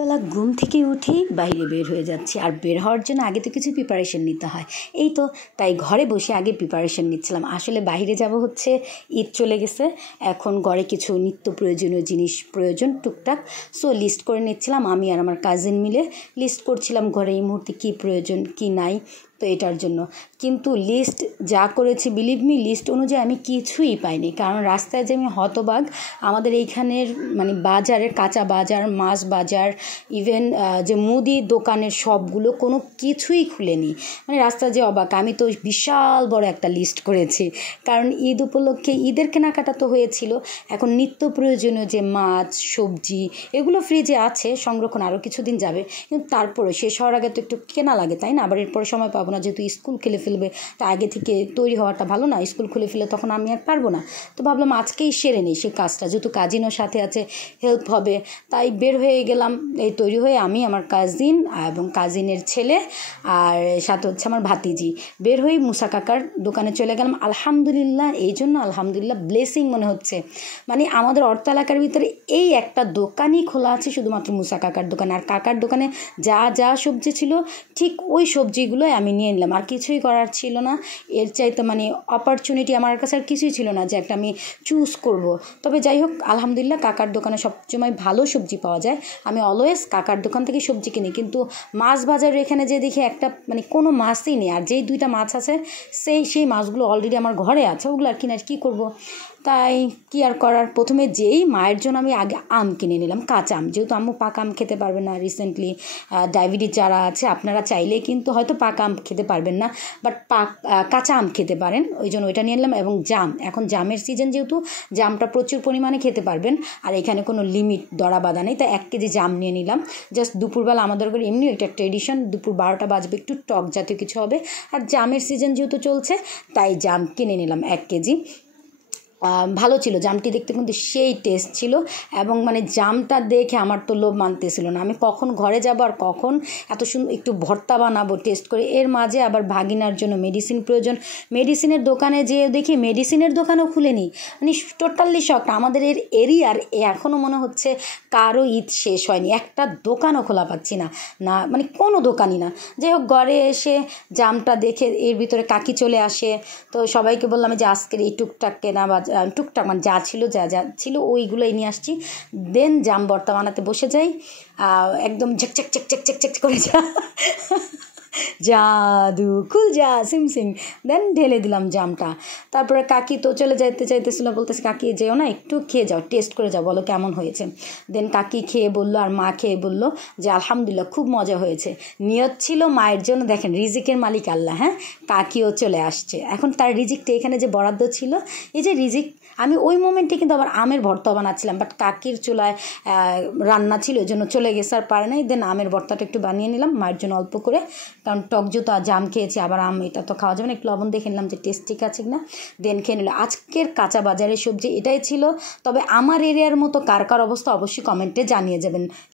বেলা ঘুম থেকে উঠেই বাইরে বের হয়ে যাচ্ছি, আর বের হওয়ার জন্য আগে তো কিছু প্রিপারেশন নিতে হয়। এই তো তাই ঘরে বসে আগে প্রিপারেশন নিচ্ছিলাম। আসলে বাইরে যাব হচ্ছে, ঈদ চলে গেছে, এখন ঘরে কিছু নিত্য প্রয়োজনীয় জিনিস প্রয়োজন টুকটাক, সো লিস্ট করে নিচ্ছিলাম। আমি আর আমার কাজিন মিলে লিস্ট করছিলাম ঘরে এই মুহূর্তে কী প্রয়োজন কী নাই, তো এটার জন্য। কিন্তু লিস্ট যা করেছি, বিলিভ মি, লিস্ট অনুযায়ী আমি কিছুই পাইনি। কারণ রাস্তায় যে আমি হতবাক, আমাদের এইখানের মানে বাজারের কাঁচা বাজার, মাছ বাজার, ইভেন যে মুদি দোকানের সবগুলো কোনো কিছুই খুলেনি। মানে রাস্তা যে অবাক। আমি তো বিশাল বড় একটা লিস্ট করেছি, কারণ ঈদ উপলক্ষে ঈদের কেনাকাটা তো হয়েছিল। এখন নিত্য প্রয়োজনীয় যে মাছ সবজি এগুলো ফ্রিজে আছে, সংরক্ষণ আরও কিছুদিন যাবে, কিন্তু তারপরে শেষ হওয়ার আগে তো একটু কেনা লাগে, তাই না? আবার এরপরে সময় পাবো না, যেহেতু স্কুল খুলে ফেলবে, তা আগে থেকে তৈরি হওয়াটা ভালো না। স্কুল খুলে ফেলে তখন আমি আর পারবো না, তো ভাবলাম আজকেই সেরে নিই সেই কাজটা, যেহেতু কাজিনও সাথে আছে, হেল্প হবে। তাই বের হয়ে গেলাম, এই তৈরি হয়ে আমি, আমার কাজিন এবং কাজিনের ছেলে, আর সাথে হচ্ছে আমার ভাতিজি, বের হয়ে মুসা কাকার দোকানে চলে গেলাম। আলহামদুলিল্লাহ, এই জন্য আলহামদুলিল্লাহ ব্লেসিং মনে হচ্ছে। মানে আমাদের অর্থ এলাকার ভিতরে এই একটা দোকানই খোলা আছে, শুধুমাত্র মুসা কাকার দোকান। আর কাকার দোকানে যা যা সবজি ছিল ঠিক ওই সবজিগুলোই আমি নিয়ে নিলাম, আর কিছুই করার ছিল না। এর চাইতে মানে অপরচুনিটি আমার কাছে আর কিছুই ছিল না যে একটা আমি চুজ করব। তবে যাই হোক, আলহামদুলিল্লাহ কাকার দোকানে সবসময় ভালো সবজি পাওয়া যায়। আমি অলওয়েজ কাকার দোকান থেকে সবজি কিনি, কিন্তু মাছ বাজারের এখানে যে দেখি একটা মানে কোনো মাছই নেই, আর যেই দুইটা মাছ আছে সেই মাছগুলো অলরেডি আমার ঘরে আছে, ওগুলো আর কিনে আর কী করবো। তাই কি আর করার, প্রথমে যেই মায়ের জন্য আমি আগে আম কিনে নিলাম, কাঁচা আম, যেহেতু আম্মু পাকা আম খেতে পারবে না। রিসেন্টলি ডায়াবেটিস যারা আছে, আপনারা চাইলে কিন্তু হয়তো পাকা আম খেতে পারবেন না, বাট কাঁচা আম খেতে পারেন, ওই জন্য ওইটা নিয়ে নিলাম। এবং জাম, এখন জামের সিজন, যেহেতু জামটা প্রচুর পরিমাণে খেতে পারবেন, আর এখানে কোনো লিমিট দরা বাঁধা নেই, তাই 1 কেজি জাম নিয়ে নিলাম। জাস্ট দুপুরবেলা আমাদের ঘরে এমনি একটা ট্রেডিশন, দুপুর 12টা বাজবে, একটু টক জাতীয় কিছু হবে, আর জামের সিজন যেহেতু চলছে, তাই জাম কিনে নিলাম 1 কেজি। ভালো ছিল জামটি, দেখতে কিন্তু সেই টেস্ট ছিল। এবং মানে জামটা দেখে আমার তো লোভ মানতেছিল না, আমি কখন ঘরে যাব আর কখন এত সুন্দর একটু ভর্তা বানাবো টেস্ট করে। এর মাঝে আবার ভাগিনার জন্য মেডিসিন প্রয়োজন, মেডিসিনের দোকানে যেয়ে দেখি মেডিসিনের দোকানও খুলেনি। মানে টোটালি শক। আমাদের এরিয়ার এখনও মনে হচ্ছে কারো ঈদ শেষ হয়নি, একটা দোকানও খোলা পাচ্ছি না, না মানে কোনো দোকানই না। যাই হোক, ঘরে এসে জামটা দেখে এর ভিতরে কাকি চলে আসে, তো সবাইকে বললাম যে আজকের এই টুকটাক কেনা বা টুকটাক মানে যা ছিল ওইগুলোই নিয়ে আসছি। দেন জাম ভর্তা বানাতে বসে যাই, একদম ঝকঝক ঝকঝক ঝকঝক করে জাদু খুল যা সিং। দেন ঢেলে দিলাম জামটা। তারপরে কাকি তো চলে যাইতে চাইতেছিল, বলতেছে কাকি যেও না, একটু খেয়ে যাও, টেস্ট করে যাও, বলো কেমন হয়েছে। দেন কাকি খেয়ে বললো, আর মা খেয়ে বললো যে আলহামদুলিল্লাহ খুব মজা হয়েছে। নিয়ত ছিল মায়ের জন্য, দেখেন রিজিকের মালিক আল্লাহ। হ্যাঁ, কাকিও চলে আসছে, এখন তার রিজিকটা এখানে যে বরাদ্দ ছিল, এই যে রিজিক, আমি ওই মোমেন্টে কিন্তু আবার আমের ভর্তা বানাচ্ছিলাম, বাট কাকির চুলায় রান্না ছিল, ওই জন্য চলে গেছে, আর পারে নাই। দেন আমের ভর্তাটা একটু বানিয়ে নিলাম মায়ের জন্য অল্প করে, কারণ টক যেহেতু জাম খেয়েছি, আবার আম, এটা তো খাওয়া যাবে না। একটু লবণ দেখে নিলাম যে টেস্ট ঠিক আছে কিনা, দেন খেয়ে নিলাম। আজকের কাঁচা বাজারের সবজি এটাই ছিল। তবে আমার এরিয়ার মতো কার কার অবস্থা অবশ্যই কমেন্টে জানিয়ে যাবেন।